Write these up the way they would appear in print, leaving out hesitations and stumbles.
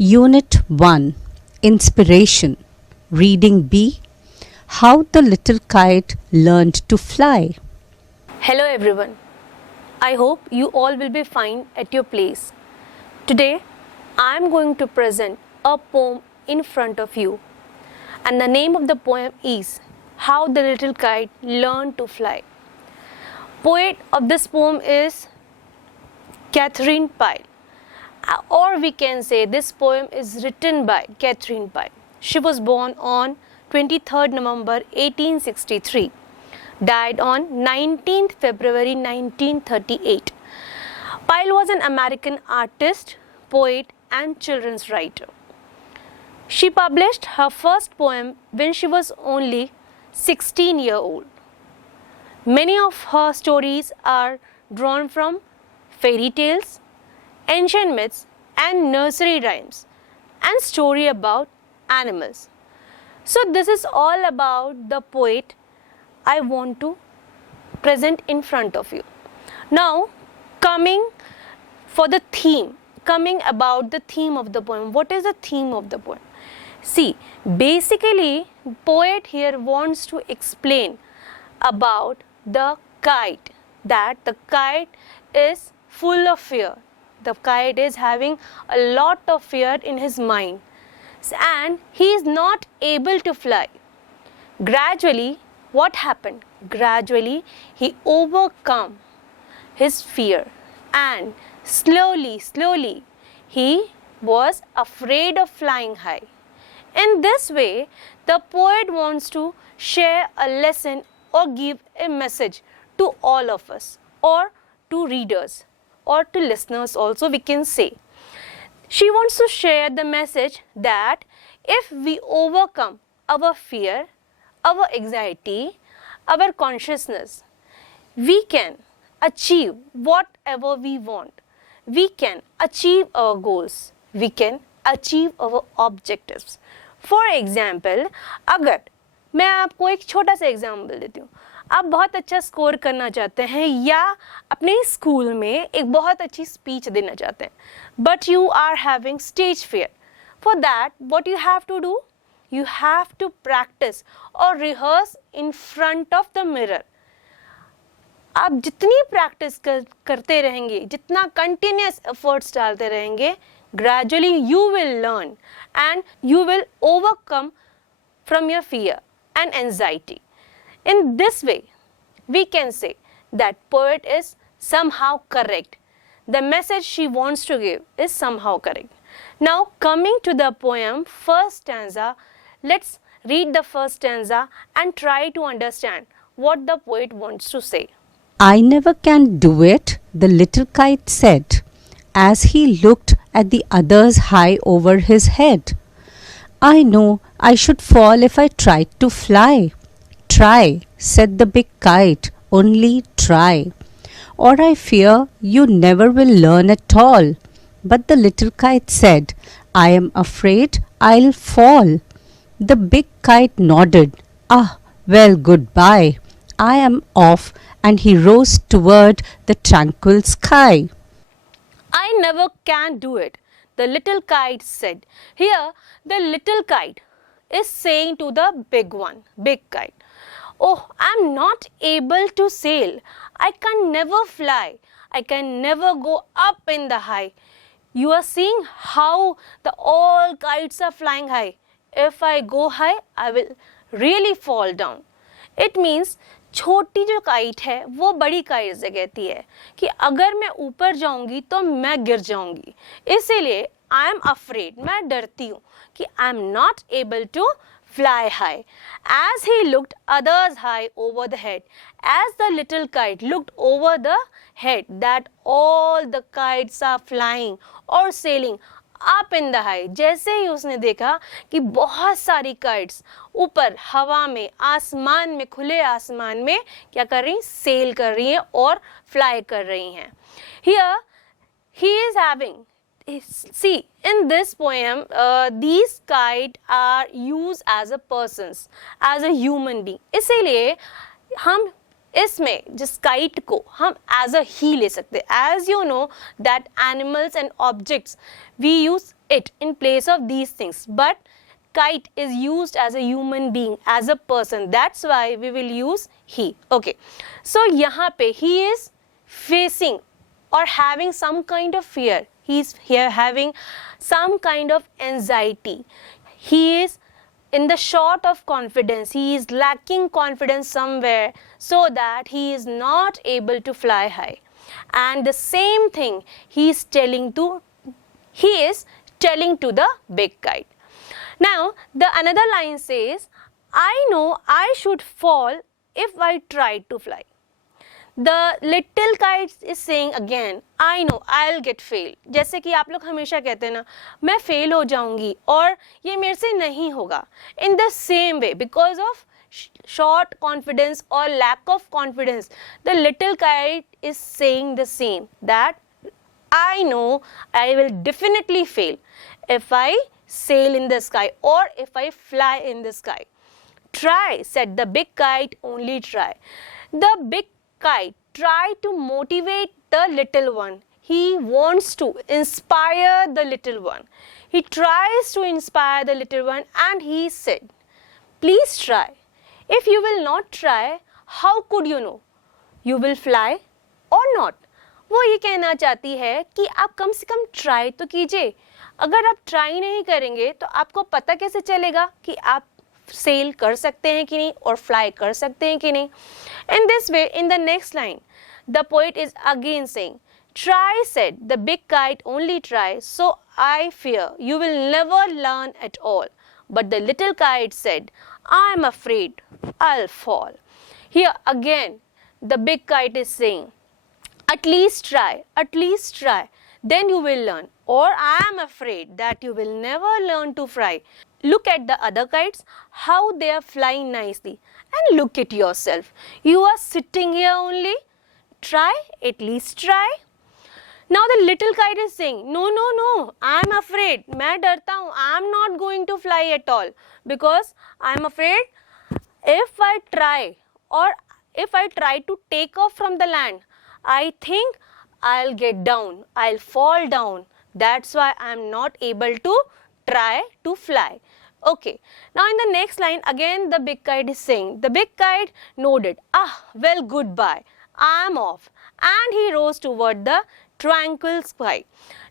Unit 1 Inspiration Reading B How the Little Kite Learned to Fly. Hello everyone. I hope you all will be fine at your place. Today I am going to present a poem in front of you, and the name of the poem is How the Little Kite Learned to Fly. Poet of this poem is Catherine Pyle, or we can say this poem is written by Catherine Pyle. She was born on 23rd November 1863, died on 19th February 1938. Pyle was an American artist, poet and children's writer. She published her first poem when she was only 16 years old. Many of her stories are drawn from fairy tales, ancient myths and nursery rhymes and story about animals. So this is all about the poet I want to present in front of you. Now coming about the theme of the poem. What is the theme of the poem? See, basically poet here wants to explain about the kite, that the kite is full of fear. The kite is having a lot of fear in his mind and he is not able to fly. Gradually, what happened? Gradually, he overcome his fear and slowly, he was afraid of flying high. In this way, the poet wants to share a lesson or give a message to all of us, or to readers, or to listeners also we can say. She wants to share the message that if we overcome our fear, our anxiety, our consciousness, we can achieve whatever we want. We can achieve our goals. We can achieve our objectives. For example, अगर मैं आपको एक छोटा सा example देती हूँ, आप बहुत अच्छा स्कोर करना चाहते हैं या अपने स्कूल में एक बहुत अच्छी स्पीच देना चाहते हैं, but you are having stage fear. For that what you have to do, you have to practice or rehearse in front of the mirror. आप जितनी प्रैक्टिस करते रहेंगे, जितना कंटिन्यूस एफर्ट्स डालते रहेंगे, gradually you will learn and you will overcome from your fear and anxiety. In this way, we can say that poet is somehow correct. The message she wants to give is somehow correct. Now coming to the poem first stanza, let's read the first stanza and try to understand what the poet wants to say. I never can do it, the little kite said, as he looked at the others high over his head. I know I should fall if I tried to fly. Try, said the big kite, only try, or I fear you never will learn at all. But the little kite said, I am afraid I'll fall. The big kite nodded. Ah, well, goodbye. I am off, and he rose toward the tranquil sky. I never can do it, the little kite said. Here, the little kite is saying to the big kite, oh, I'm not able to sail. I can never fly. I can never go up in the high. You are seeing how the all kites are flying high. If I go high, I will really fall down. It means छोटी जो kite है वो बड़ी kite से कहती है कि अगर मैं ऊपर जाऊंगी तो मैं गिर जाऊंगी, इसीलिए आई एम अफ्रेड, मैं डरती हूँ कि I am not able to fly high. As he looked others high over the head, as the little kite looked over the head, that all the kites are flying or sailing up in the high. जैसे ही उसने देखा कि बहुत सारी kites ऊपर हवा में, आसमान में, खुले आसमान में क्या कर रही हैं, सेल कर रही हैं और फ्लाई कर रही हैं. Here he is having, see, in this poem, these kites are used as a persons, as a human being. इसीलिए हम इसमें जिस काइट को हम एज अ ही ले सकते हैं. As you know that animals and objects we use it in place of these things, but kite is used as a human being, as a person, that's why we will use he. Okay, so yahan pe he is facing or having some kind of fear, he is here having some kind of anxiety, he is in the short of confidence, he is lacking confidence somewhere, so that he is not able to fly high. And the same thing he is telling to the big kite. Now the another line says, I know I should fall if I try to fly. The little kite is saying again, I know I'll get fail. जैसे कि आप लोग हमेशा कहते हैं ना, मैं fail हो जाऊंगी और ये मेरे से नहीं होगा. In the same way, because of short confidence or lack of confidence, the little kite is saying the same, that I know I will definitely fail if I sail in the sky or if I fly in the sky. Try, said the big kite, only try. The big kite try to motivate the little one. He wants to inspire the little one. He tries to inspire the little one, and he said, please try. If you will not try, how could you know you will fly or not? वो ये कहना चाहती है कि आप कम से कम try तो कीजिए. अगर आप ट्राई नहीं करेंगे तो आपको पता कैसे चलेगा कि आप सेल कर सकते हैं कि नहीं और फ्लाई कर सकते हैं कि नहीं. In this way, in the next line, the poet is again saying, try, said the big kite, only try, so I fear you will never learn at all. But the little kite said, I am afraid I'll fall. Here again, the big kite is saying, at least try, then you will learn. Or I am afraid that you will never learn to fly. Look at the other kites, how they are flying nicely. And look at yourself. You are sitting here only. Try, at least try. Now the little kite is saying, no, I am afraid. मैं डरता हूँ. I am not going to fly at all. Because I am afraid if I try or if I try to take off from the land, I think I'll get down. I'll fall down. That's why I am not able to try to fly. Okay. Now in the next line, again the big kite is saying, the big kite nodded. Well, goodbye. I am off. And he rose toward the tranquil sky.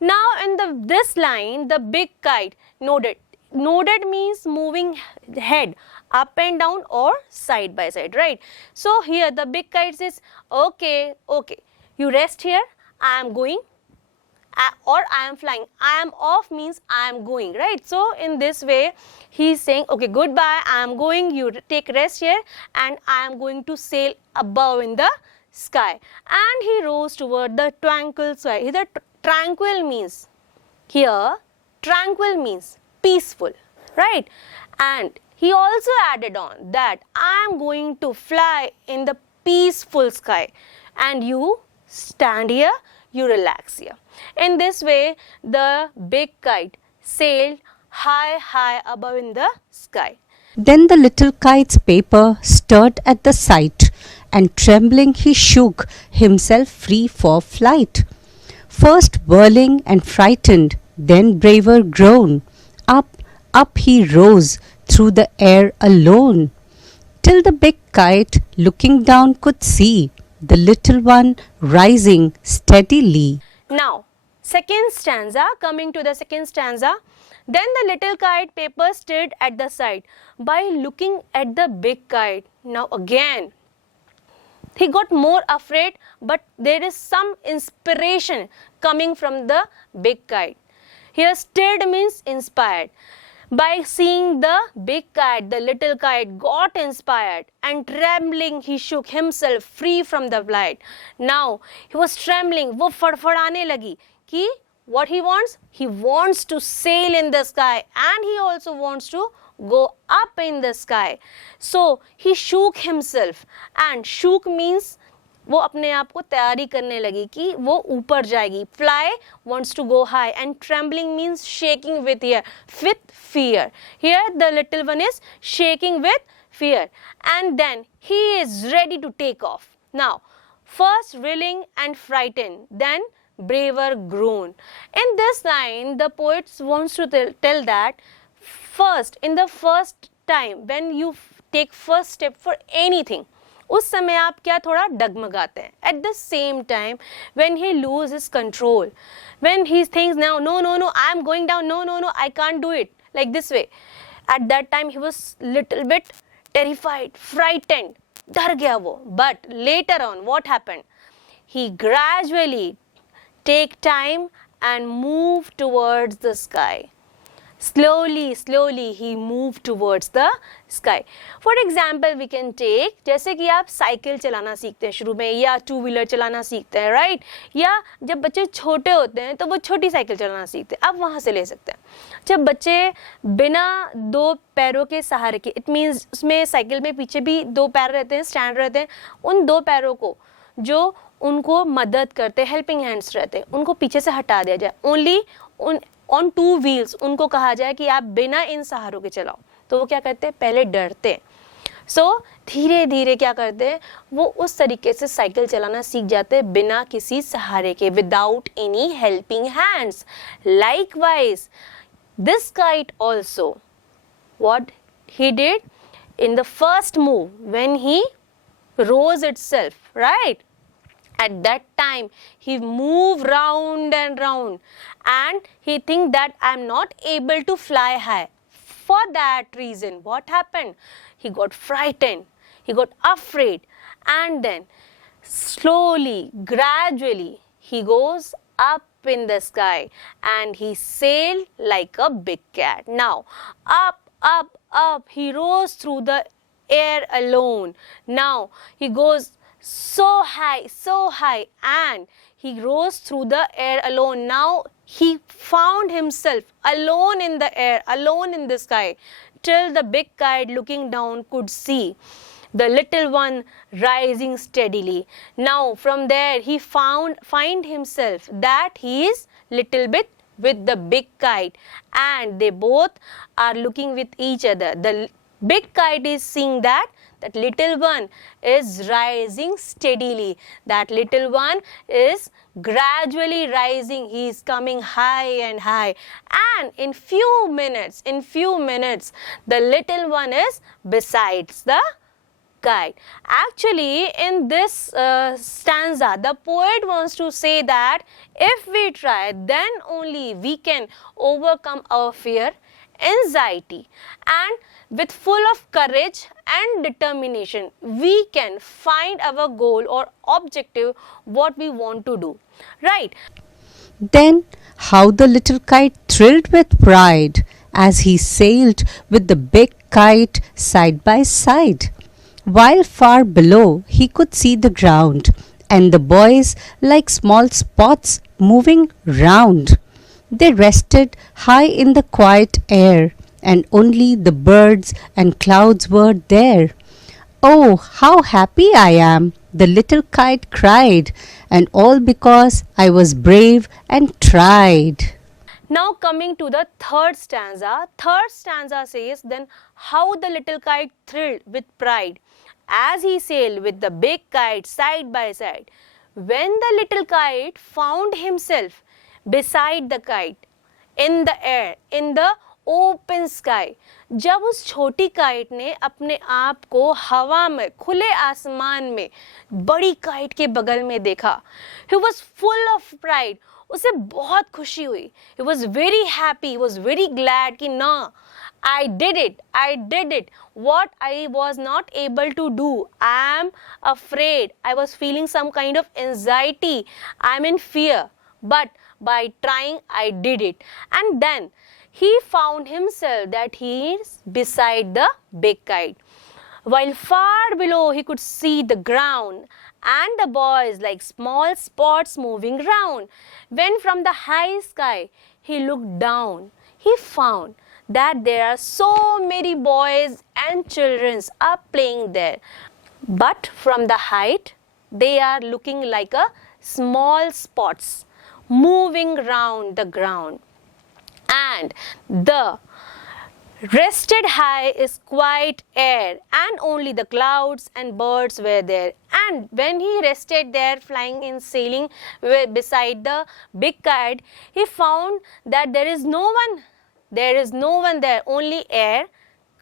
Now in this line, the big kite nodded. Nodded means moving head up and down or side by side, right? So here the big kite says, okay, you rest here, I am going, or I am flying. I am off means I am going, right? So in this way he is saying, okay, goodbye, I am going, you take rest here, and I am going to sail above in the sky. And he rose toward the tranquil sky. Here tranquil means peaceful, right? And he also added on that I am going to fly in the peaceful sky, and you stand here, you relax here. In this way, the big kite sailed high above in the sky. Then the little kite's paper stirred at the sight, and trembling he shook himself free for flight. First whirling and frightened, then braver grown, up he rose through the air alone, till the big kite looking down could see the little one rising steadily. Now, second stanza, coming to the second stanza. Then the little kite paper stirred at the sight by looking at the big kite. Now again, he got more afraid, but there is some inspiration coming from the big kite. Here stirred means inspired. By seeing the big kite, the little kite got inspired, and trembling he shook himself free from the flight. Now he was trembling, वो फड़फड़ाने लगी कि what he wants to sail in the sky, and he also wants to go up in the sky. So he shook himself, and shook means वो अपने आप को तैयारी करने लगी कि वो ऊपर जाएगी. Fly wants to go high, and trembling means shaking with fear. Here the little one is shaking with fear, and then he is ready to take off. Now, first willing and frightened, then braver grown. In this line, the poet wants to tell that first, in the first time, when you take first step for anything, उस समय आप क्या थोड़ा डगमगाते हैं. At the same time, when he loses his control, when he thinks now, no, I am going down, no, I can't do it, like this way. At that time, he was little bit terrified, frightened, डर गया वो. But later on, what happened? He gradually take time and move towards the sky. Slowly he moved towards the sky. For example, we can take, जैसे कि आप cycle चलाना सीखते हैं शुरू में, या टू व्हीलर चलाना सीखते हैं, राइट? या जब बच्चे छोटे होते हैं तो वो छोटी साइकिल चलाना सीखते हैं, आप वहाँ से ले सकते हैं. जब बच्चे बिना दो पैरों के सहारे के, इट मीन्स उसमें साइकिल में पीछे भी दो पैर रहते हैं, स्टैंड रहते हैं, उन दो पैरों को जो उनको मदद करते, हेल्पिंग हैंड्स रहते हैं, उनको पीछे से हटा दिया जाए. ओनली ऑन टू व्हील्स उनको कहा जाए कि आप बिना इन सहारों के चलाओ. तो वो क्या करते हैं, पहले डरते हैं. सो धीरे धीरे क्या करते हैं, वो उस तरीके से साइकिल चलाना सीख जाते हैं बिना किसी सहारे के, without any helping hands. Likewise this kite also, what he did in the first move when he rose itself, right? At that time, he moved round and round, and he think that I'm not able to fly high. For that reason, what happened? He got frightened, he got afraid, and then slowly, gradually, he goes up in the sky, and he sailed like a big cat. Now, up, he rose through the air alone. Now he goes so high, and he rose through the air alone. Now he found himself alone in the air, alone in the sky, till the big kite looking down could see the little one rising steadily. Now from there he find himself that he is little bit with the big kite, and they both are looking with each other. The big kite is seeing that little one is rising steadily. That little one is gradually rising. He is coming high and high. And in few minutes, the little one is besides the kite. Actually, in this stanza, the poet wants to say that if we try, then only we can overcome our fear, anxiety, and with full of courage and determination, we can find our goal or objective, what we want to do, right? Then how the little kite thrilled with pride as he sailed with the big kite side by side, while far below he could see the ground and the boys like small spots moving round. They rested high in the quiet air, and only the birds and clouds were there. Oh, how happy I am, the little kite cried, and all because I was brave and tried. Now coming to the third stanza says, then how the little kite thrilled with pride as he sailed with the big kite side by side. When the little kite found himself beside the kite, in the air, in the open sky, जब उस छोटी kite ने अपने आप को हवा में, खुले आसमान में बड़ी काइट के बगल में देखा, he was full of pride, उसे बहुत खुशी हुई, he was very happy, he was very glad कि ना, I did it, what I was not able to do, I am afraid, I was feeling some kind of anxiety, I am in fear, but by trying I did it. And then he found himself that he is beside the big kite, while far below he could see the ground and the boys like small spots moving round. When from the high sky he looked down, he found that there are so many boys and children are playing there, but from the height they are looking like a small spots moving round the ground. And the Rested high is quiet air, and only the clouds and birds were there. And when he rested there, flying and sailing beside the big kite, he found that there is no one. There is no one there, only air,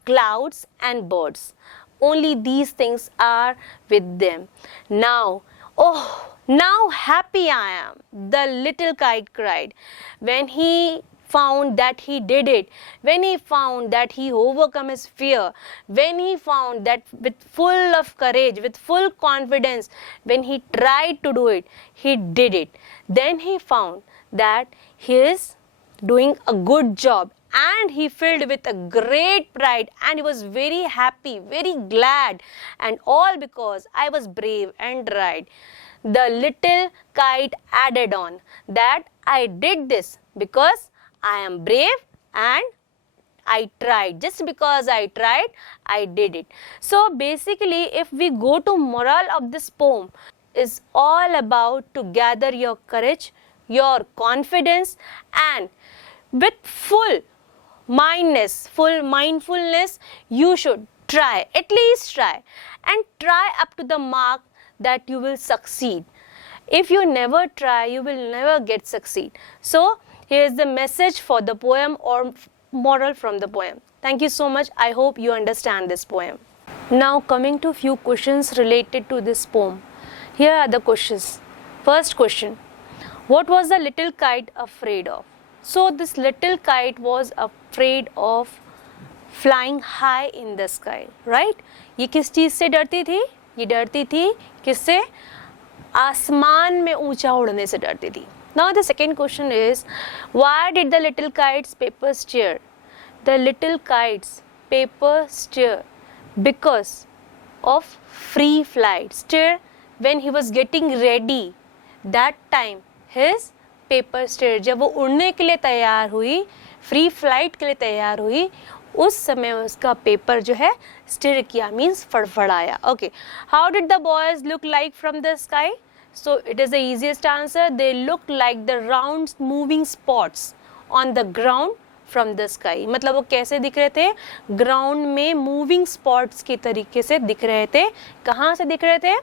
clouds, and birds. Only these things are with them. Now, oh, now happy I am, the little kite cried. When he found that he did it, when he found that he overcome his fear, when he found that with full of courage, with full confidence, when he tried to do it, he did it. Then he found that he is doing a good job, and he filled with a great pride, and he was very happy, very glad, and all because I was brave and tried. The little kite added on that I did this because I am brave and I tried. Just because I tried, I did it. So basically, if we go to moral of this poem, is all about to gather your courage, your confidence, and with full mindfulness, you should try, at least try, and try up to the mark that you will succeed. If you never try, you will never get succeed. So here is the message for the poem or moral from the poem. Thank you so much. I hope you understand this poem. Now coming to few questions related to this poem. Here are the questions. First question. What was the little kite afraid of? So this little kite was afraid of flying high in the sky, right? ये किस चीज़ से डरती थी? ये डरती थी किससे? आसमान में ऊंचा उड़ने से डरती थी. Now the second question is, why did the little kite's paper stir? The little kite's paper stir because of free flight. Stir when he was getting ready. That time his paper stir. जब वो उड़ने के लिए तैयार हुई, free flight के लिए तैयार हुई, उस समय उसका पेपर जो है stir किया, means फड़फड़ाया. Okay. How did the boys look like from the sky? So it is the easiest answer. They look like the round moving spots on the ground from the sky. मतलब वो कैसे दिख रहे थे? Ground में moving spots के तरीके से दिख रहे थे. कहाँ से दिख रहे थे?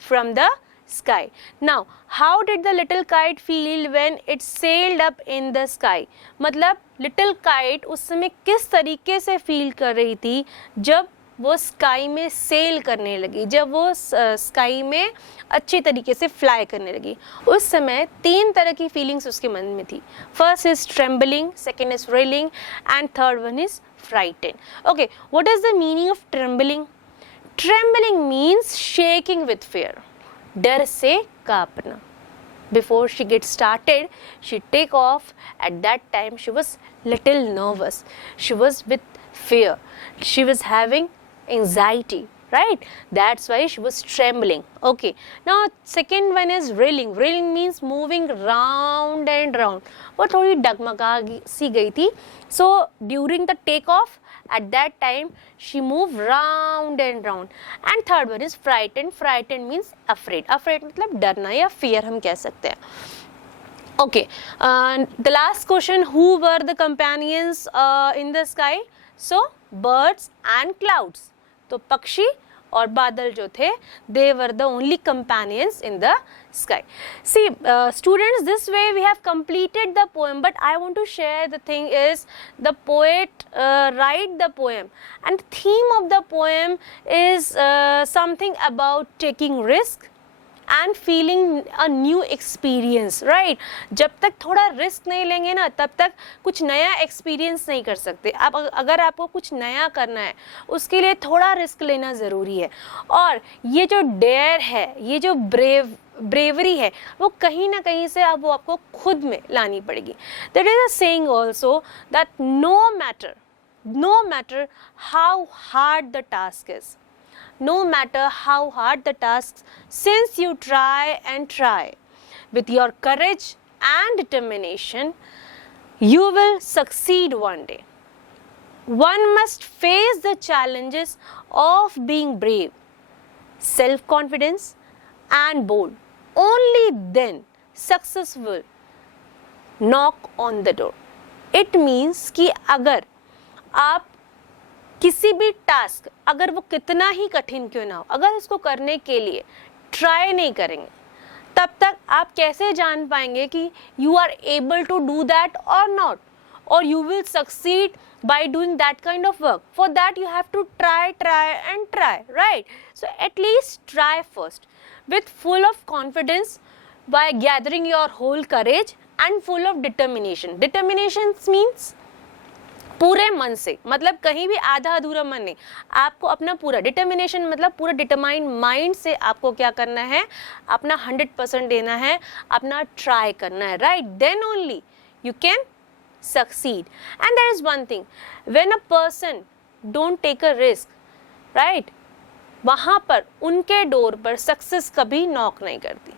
From the sky. Now, how did the little kite feel when it sailed up in the sky? मतलब little kite उस समय किस तरीके से फील कर रही थी जब वो स्काई में सेल करने लगी, जब वो स्काई में अच्छी तरीके से फ्लाई करने लगी. उस समय तीन तरह की फीलिंग्स उसके मन में थी. First is trembling, second is thrilling, and third one is frighten. Okay, what is the meaning of trembling? Trembling means shaking with fear, डर से कांपना. Before she gets started, she take off. At that time, she was little nervous. She was with fear. She was having anxiety, right? That's why she was trembling. Okay. Now, second one is reeling. Reeling means moving round and round. वो थोड़ी डगमगा सी गई थी. So during the takeoff, at that time she moved round and round. And third one is frightened. Frightened means afraid. Afraid मतलब डरना या fear हम कह सकते हैं. Okay. The last question, who were the companions in the sky? So birds and clouds. तो पक्षी और बादल जो थे, they were the only companions in the sky. See, students, this way we have completed the poem, but I want to share the thing is the poet write the poem, and the theme of the poem is something about taking risk and feeling a new experience, right? जब तक थोड़ा risk नहीं लेंगे ना, तब तक कुछ नया एक्सपीरियंस नहीं कर सकते. आप अगर आपको कुछ नया करना है, उसके लिए थोड़ा रिस्क लेना ज़रूरी है. और ये जो डेयर है, ये जो ब्रेवरी है, वो कहीं ना कहीं से अब वो आपको खुद में लानी पड़ेगी. That is a saying also that no matter how hard the task is, no matter how hard the tasks, since you try and try with your courage and determination, you will succeed one day. One must face the challenges of being brave, self-confidence and bold. Only then success will knock on the door. It means कि अगर आप किसी भी task अगर वो कितना ही कठिन क्यों ना हो, अगर इसको करने के लिए ट्राई नहीं करेंगे तब तक आप कैसे जान पाएंगे कि you are able to do that और not, or you will succeed by doing that kind of work. For that you have to try and try, right? So at least try first with full of confidence, by gathering your whole courage and full of determination. Determination means पूरे मन से, मतलब कहीं भी आधा अधूरा मन नहीं, आपको अपना पूरा डिटर्मिनेशन मतलब पूरा डिटरमाइंड माइंड से आपको क्या करना है, अपना 100% देना है, अपना ट्राई करना है, right? Then only you can succeed. And there is one thing, when a person don't take a risk, right, वहाँ पर उनके डोर पर सक्सेस कभी नॉक नहीं करती.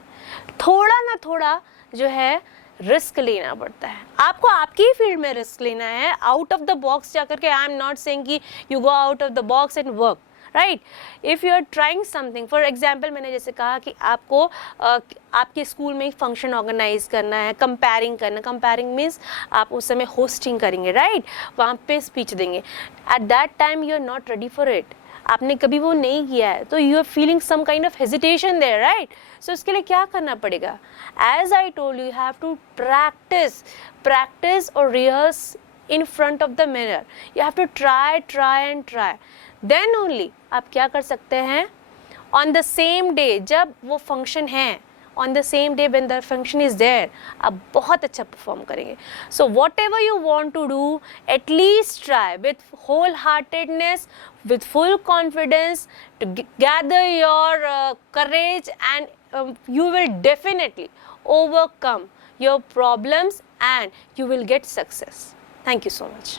थोड़ा ना थोड़ा जो है रिस्क लेना पड़ता है, आपको आपकी ही फील्ड में रिस्क लेना है, आउट ऑफ द बॉक्स जाकर के. आई एम नॉट सेइंग कि you go out of the box and work, right? If you are trying something, for example मैंने जैसे कहा कि आपको आपके स्कूल में एक फंक्शन ऑर्गेनाइज करना है, कंपेयरिंग करना. कंपेयरिंग मीन्स आप उस समय होस्टिंग करेंगे, राइट? वहाँ पे स्पीच देंगे. At that time you are not ready for it, आपने कभी वो नहीं किया है, तो you are feeling some kind of hesitation there, right? So इसके लिए क्या करना पड़ेगा? As I told you have to practise और rehearse in front of the mirror. You have to try. Then only आप क्या कर सकते हैं, on the same day जब वो function है, on the same day when the function is there, आप बहुत अच्छा perform करेंगे. So whatever you want to do, at least try with wholeheartedness, with full confidence to gather your courage, and you will definitely overcome your problems and you will get success. Thank you so much.